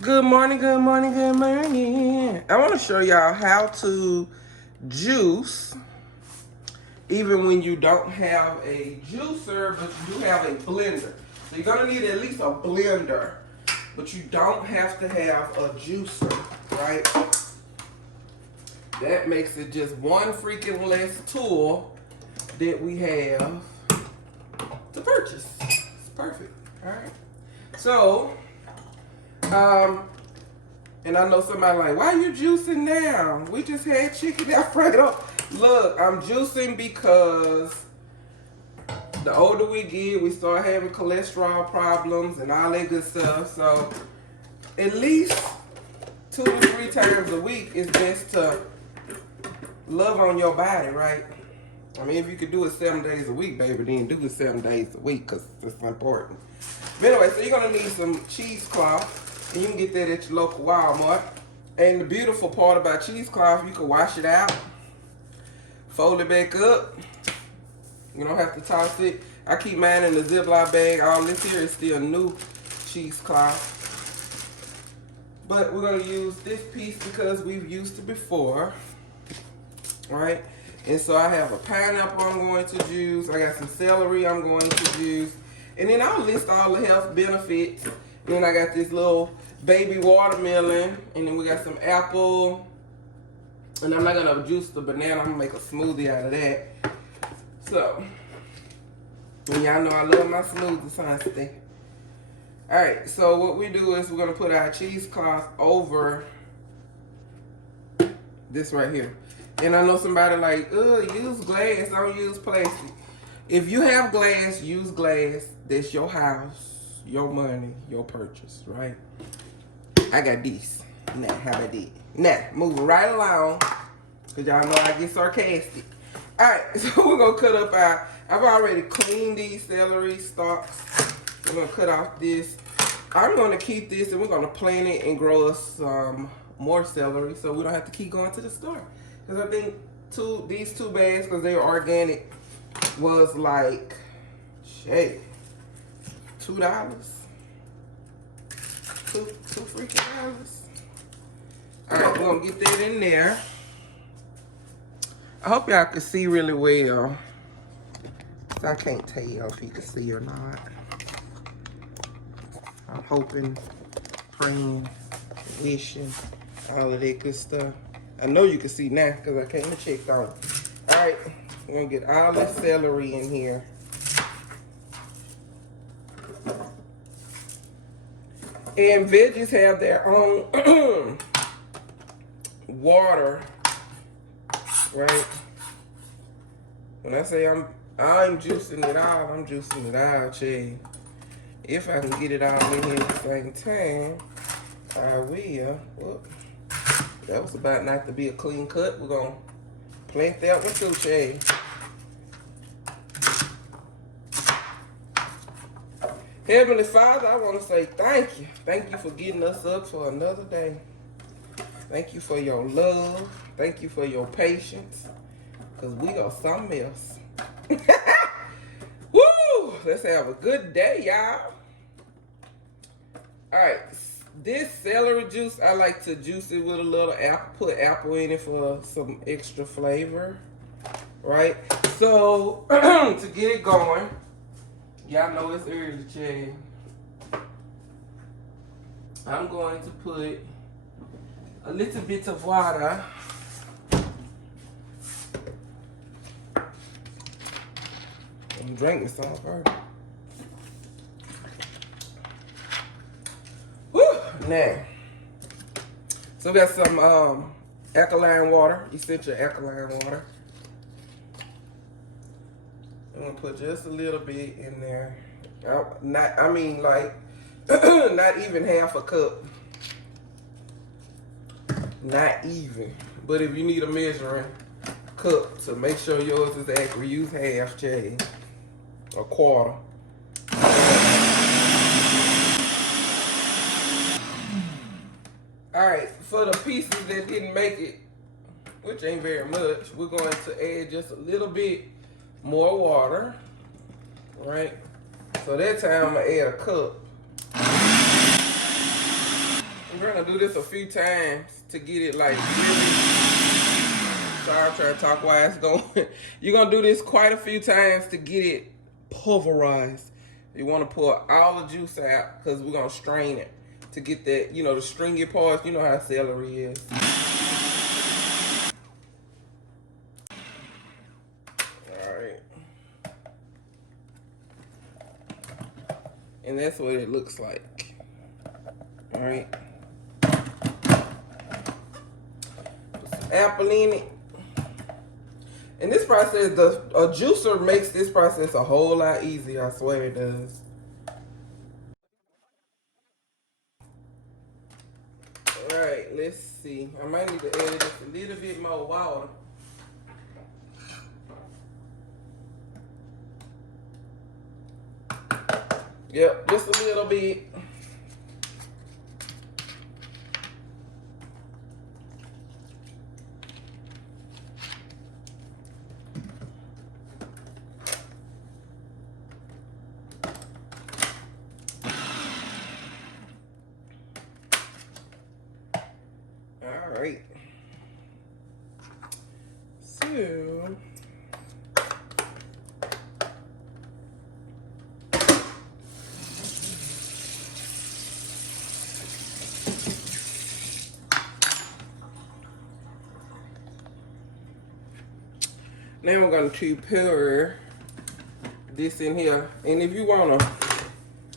Good morning, good morning, good morning. I want to show y'all how to juice even when you don't have a juicer, but you do have a blender. So you're going to need at least a blender, but you don't have to have a juicer, right? That makes it just one freaking less tool that we have to purchase. It's perfect, all right? So, and I know somebody like, why are you juicing now? We just had chicken Alfredo. Look, I'm juicing because the older we get, we start having cholesterol problems and all that good stuff. So at least 2 to 3 times a week is best to love on your body, right? I mean, if you could do it 7 days a week, baby, then do it 7 days a week because it's important. But anyway, so you're going to need some cheesecloth. And you can get that at your local Walmart. And the beautiful part about cheesecloth, you can wash it out, fold it back up. You don't have to toss it. I keep mine in the Ziploc bag. All this here is still new cheesecloth. But we're going to use this piece because we've used it before. Alright? And so I have a pineapple I'm going to juice. I got some celery I'm going to juice. And then I'll list all the health benefits. And then I got this little baby watermelon, and then we got some apple. And I'm not gonna juice the banana, I'm gonna make a smoothie out of that. So, and y'all know I love my smoothies, honestly. Alright, so what we do is we're gonna put our cheesecloth over this right here. And I know somebody like, use glass, don't use plastic. If you have glass, use glass. That's your house, your money, your purchase, right? I got this. Now, how about that? Now, moving right along, because y'all know I get sarcastic. Alright, so we're going to cut up I've already cleaned these celery stalks. We're going to cut off this. I'm going to keep this and we're going to plant it and grow us some more celery so we don't have to keep going to the store. Because I think these 2 bags, because they're organic, was like, shit, $2. Two freaking dollars. Alright, we're gonna get that in there. I hope y'all can see really well. I can't tell if you can see or not. I'm hoping, praying, wishing, all of that good stuff. I know you can see now because I came and checked on it. Alright, we're gonna get all this celery in here. And veggies have their own water, right? When I say I'm juicing it all, I'm juicing it all, Chad. If I can get it all in here at the same time, I will. Whoop. That was about not to be a clean cut. We're gonna plant that one too, Chad. Heavenly Father, I want to say thank you. Thank you for getting us up for another day. Thank you for your love. Thank you for your patience. Because we are something else. Woo! Let's have a good day, y'all. Alright, this celery juice, I like to juice it with a little apple. Put apple in it for some extra flavor. Right? So, to get it going, y'all know it's early, Chad. I'm going to put a little bit of water. I'm drinking some first. Woo! Now, so we got some alkaline water, essential alkaline water. I'm gonna put just a little bit in there. Not even half a cup. Not even. But if you need a measuring cup to make sure yours is accurate, use half, Chad. A quarter. Alright, for the pieces that didn't make it, which ain't very much, we're going to add just a little bit more water, right? So that time I'm gonna add a cup. gonna do this a few times to get it like really. Sorry, I'm trying to talk while it's going. You're gonna do this quite a few times to get it pulverized. You want to pour all the juice out because we're gonna strain it to get that, you know, the stringy parts. You know how celery is. All right, and that's what it looks like. All right, put some apple in it. And this process, a juicer makes this process a whole lot easier. I swear it does. All right, let's see. I might need to add just a little bit more water. Yep, just a little bit. All right. So now we're going to pour this in here. And if you want to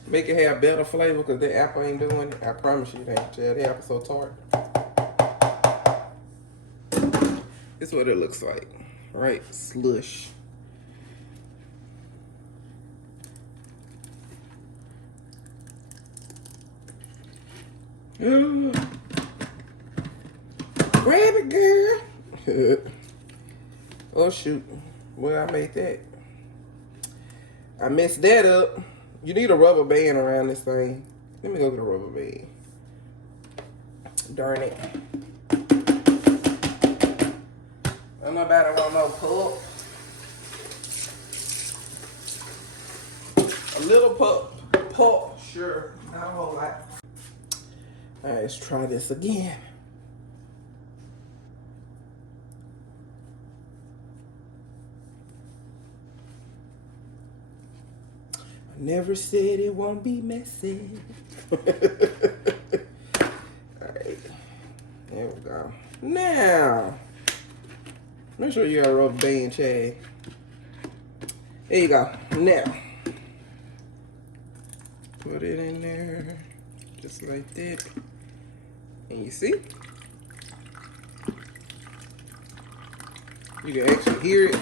make it have better flavor, because the apple ain't doing it, I promise you it ain't. The apple's so tart. This is what it looks like. Right? Slush. Grab it, girl. Oh, shoot. Well, I made that. I messed that up. You need a rubber band around this thing. Let me go get a rubber band. Darn it. Don't nobody want no pulp. A little pulp, sure. Not a whole lot. All right, let's try this again. I never said it won't be messy. All right, there we go. Now, make sure you got a rubber band, Chad. There you go. Now, put it in there, just like that. And you see? You can actually hear it.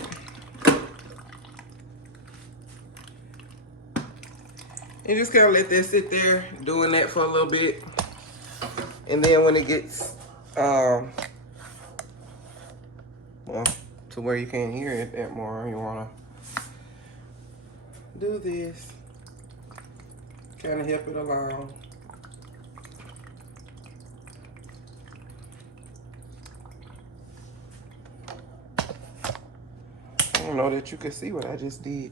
And just kind of let that sit there, doing that for a little bit. And then when it gets, well, to where you can't hear it that more, you want to do this. Kind of help it along. I don't know that you can see what I just did.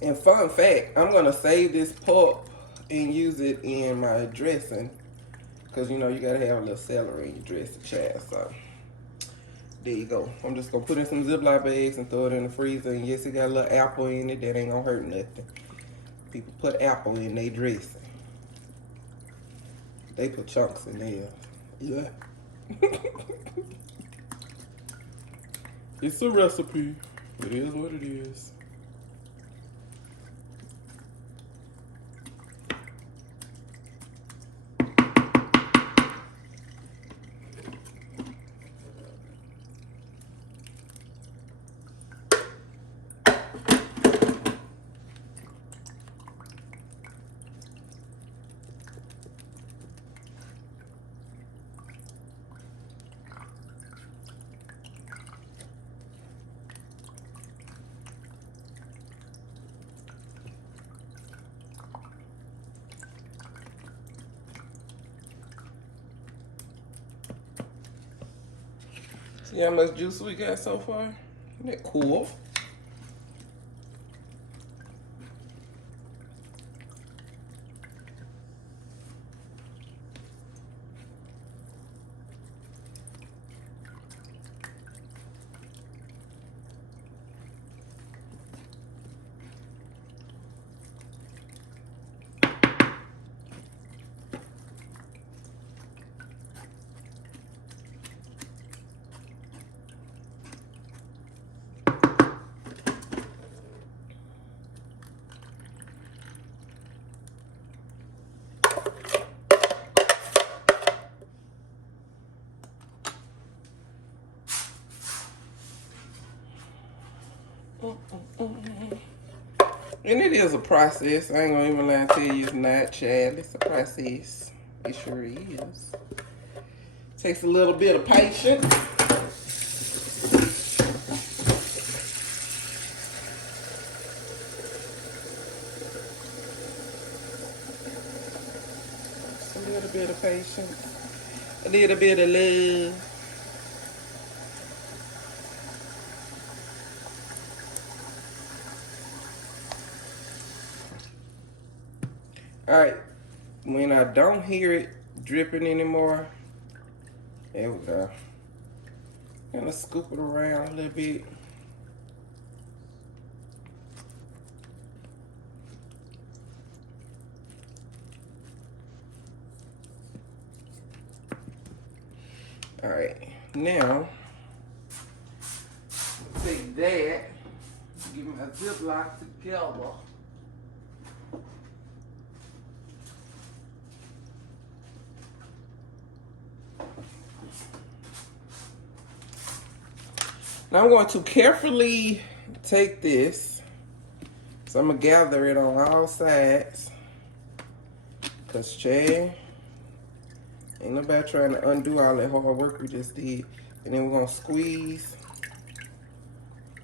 And fun fact, I'm gonna save this pulp and use it in my dressing. Cause you know you gotta have a little celery in your dressing, child. So there you go. I'm just gonna put in some Ziploc bags and throw it in the freezer. And yes, it got a little apple in it. That ain't gonna hurt nothing. People put apple in their dressing. They put chunks in there. Yeah. It's a recipe. It is what it is. See how much juice we got so far? Isn't that cool? And it is a process. I ain't gonna even lie and tell you it's not, child. It's a process. It sure is. Takes a little bit of patience. A little bit of patience. A little bit of love. All right, when I don't hear it dripping anymore, there we go. I'm gonna scoop it around a little bit. All right, now take that, get my Ziploc together. Now I'm going to carefully take this, so I'm gonna gather it on all sides, cause Chad, ain't nobody trying to undo all that hard work we just did. And then we're gonna squeeze,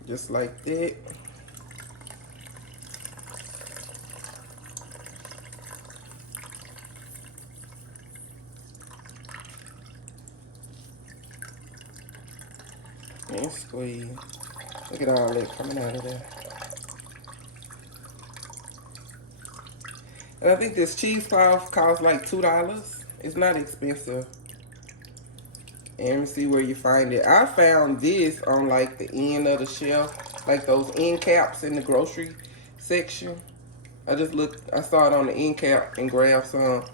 just like that. And squeeze. Look at all that coming out of there. And I think this cheesecloth costs like $2. It's not expensive. And let me see where you find it. I found this on like the end of the shelf, like those end caps in the grocery section. I saw it on the end cap and grabbed some.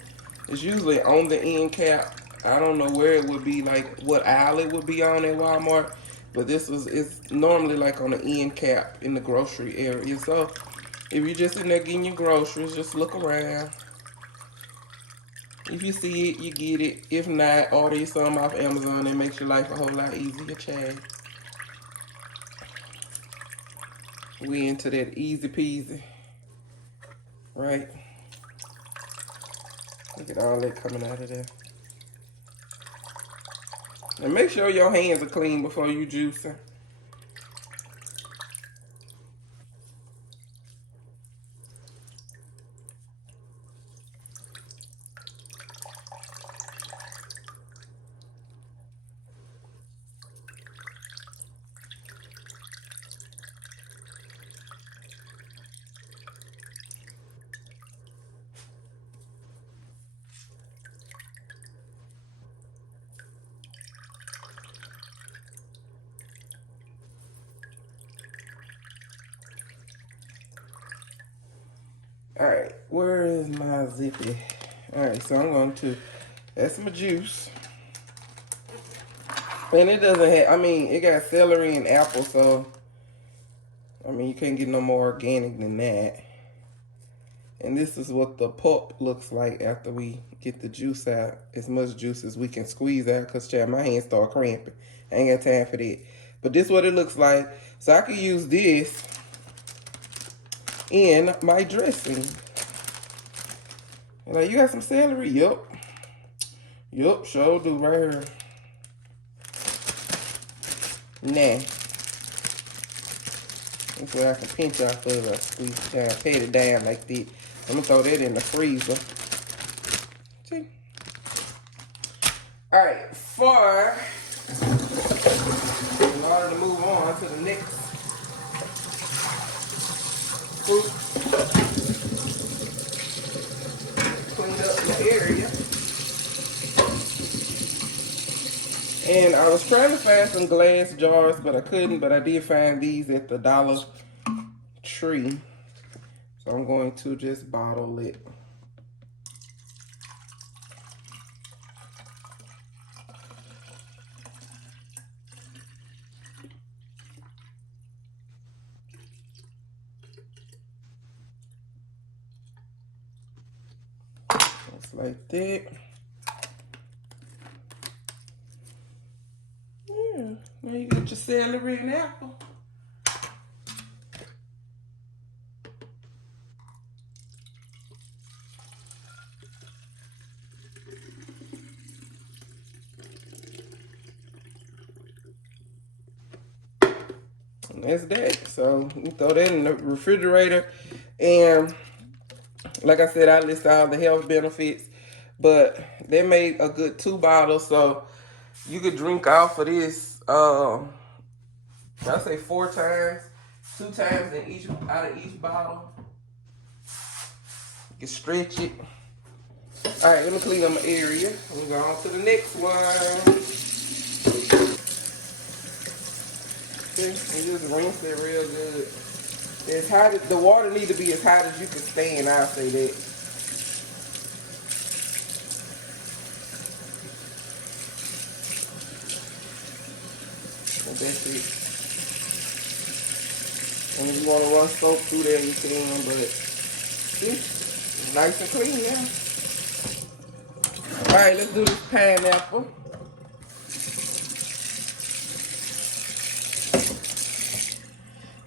It's usually on the end cap. I don't know where it would be, like what aisle it would be on at Walmart. But it's normally like on the end cap in the grocery area. So if you're just in there getting your groceries, just look around. If you see it, you get it. If not, order you some off Amazon. It makes your life a whole lot easier, Chad. We into that easy peasy. Right? Look at all that coming out of there. And make sure your hands are clean before you juicing. All right, where is my zippy? All right, so I'm going to, that's my juice. And it doesn't have, it got celery and apple, so, you can't get no more organic than that. And this is what the pulp looks like after we get the juice out, as much juice as we can squeeze out, because, child, my hands start cramping. I ain't got time for that. But this is what it looks like. So I could use this in my dressing. And like, you got some celery? Yup. Yup, sure do right here. Nah. That's what I can pinch off of it. Squeeze down, pat it down like that. I'm gonna throw that in the freezer. See? Alright, for In order to move on to the next fruit, clean up the area. And I was trying to find some glass jars, but I couldn't. But I did find these at the Dollar Tree. So I'm going to just bottle it. Just like that. Yeah, now you got your celery and apple. And that's that. So you throw that in the refrigerator. And like I said, I list all the health benefits, but they made a good 2 bottles, so you could drink off of this. I say 4 times, 2 times in each out of each bottle. You can stretch it. All right, let me clean up my area. We'll go on to the next one. And just rinse it real good. As hot as the water need to be as hot as you can stand. I'll say that. And that's it. And if you want to run soap through there, you can. But it's nice and clean now. All right, let's do this pineapple.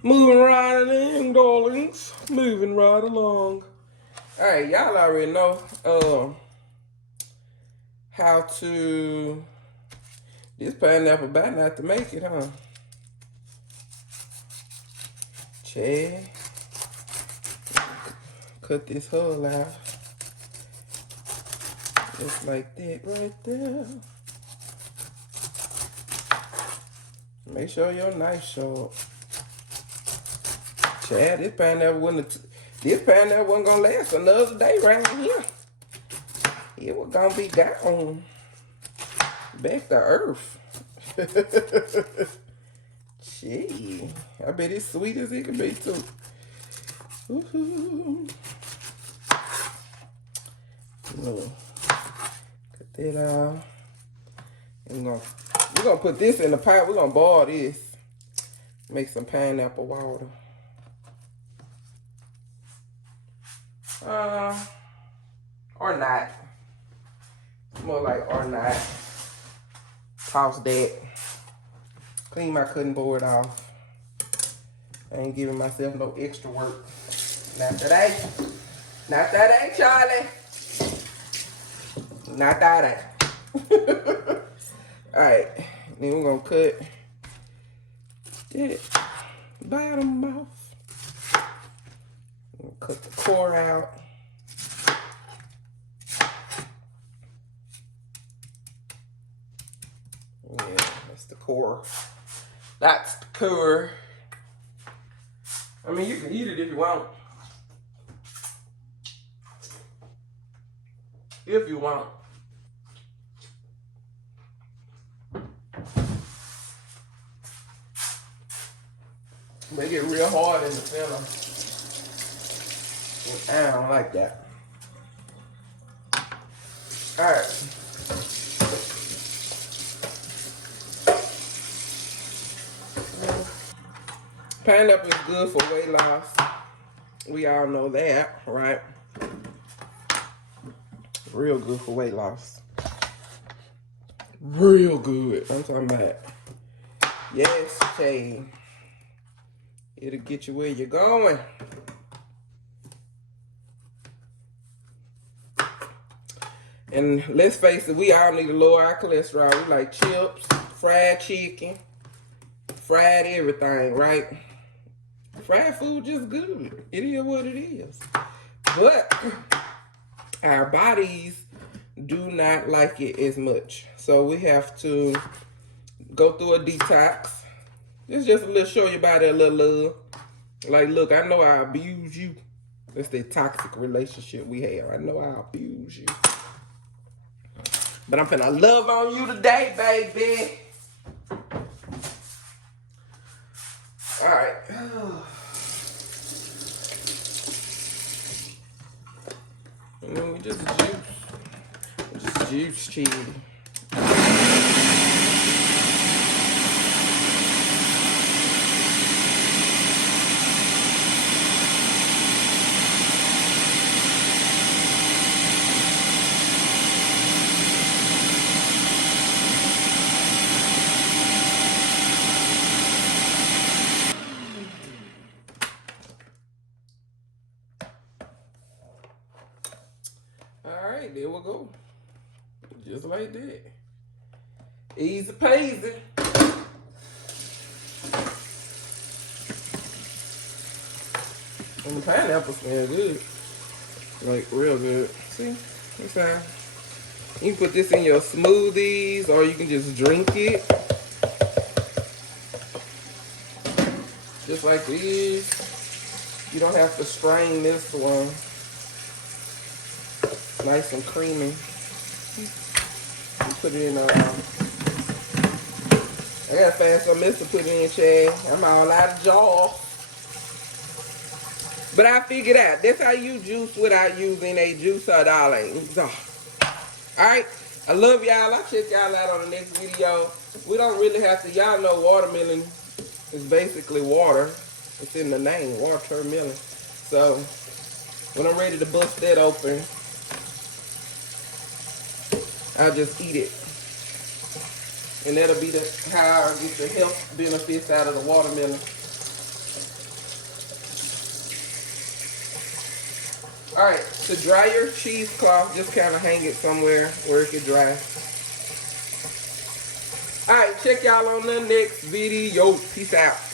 Moving right along, darlings. Moving right along. All right, y'all already know how to. This pineapple bad not to make it, huh? Chad. Cut this hull out. Just like that right there. Make sure your knife sharp. Chad, this pineapple wasn't gonna last another day right here. It was gonna be gone. Back to earth. Gee, I bet it's sweet as it can be too. Woohoo. Cut that off. And we're gonna put this in the pot. We're gonna boil this. Make some pineapple water. Or not. More like or not. Toss that. Clean my cutting board off. I ain't giving myself no extra work. Not today. Not today, Charlie. Not today. Alright. Then we're gonna cut that bottom off. Cut the core out. Yeah, that's the core. That's the core. I mean, you can eat it if you want. If you want. They get real hard in the center. I don't like that. Alright. Pineapple is good for weight loss. We all know that, right? Real good for weight loss. Real good. I'm talking about. Yes, Kay. It'll get you where you're going. And let's face it, we all need to lower our cholesterol. We like chips, fried chicken, fried everything, right? Fried food just good. It is what it is. But our bodies do not like it as much. So we have to go through a detox. It's just a little show you about that little love. Like, look, I know I abuse you. That's the toxic relationship we have. I know I abuse you. But I'm finna love on you today, baby. All right. And then we just juice cheese. There we go. Just like that. Easy peasy. And the pineapple smells good. Like real good. See? It's fine. You can put this in your smoothies or you can just drink it. Just like this. You don't have to strain this one. Nice and creamy. You put it in I gotta find something else to put in, Chad. I'm all out of jar. But I figured out that's how you juice without using a juicer, darling. Alright. I love y'all. I'll check y'all out on the next video. We don't really have to, y'all know watermelon is basically water. It's in the name, watermelon. So when I'm ready to bust that open, I'll just eat it. And that'll be how I get the health benefits out of the watermelon. Alright, to dry your cheesecloth, just kind of hang it somewhere where it can dry. Alright, check y'all on the next video. Peace out.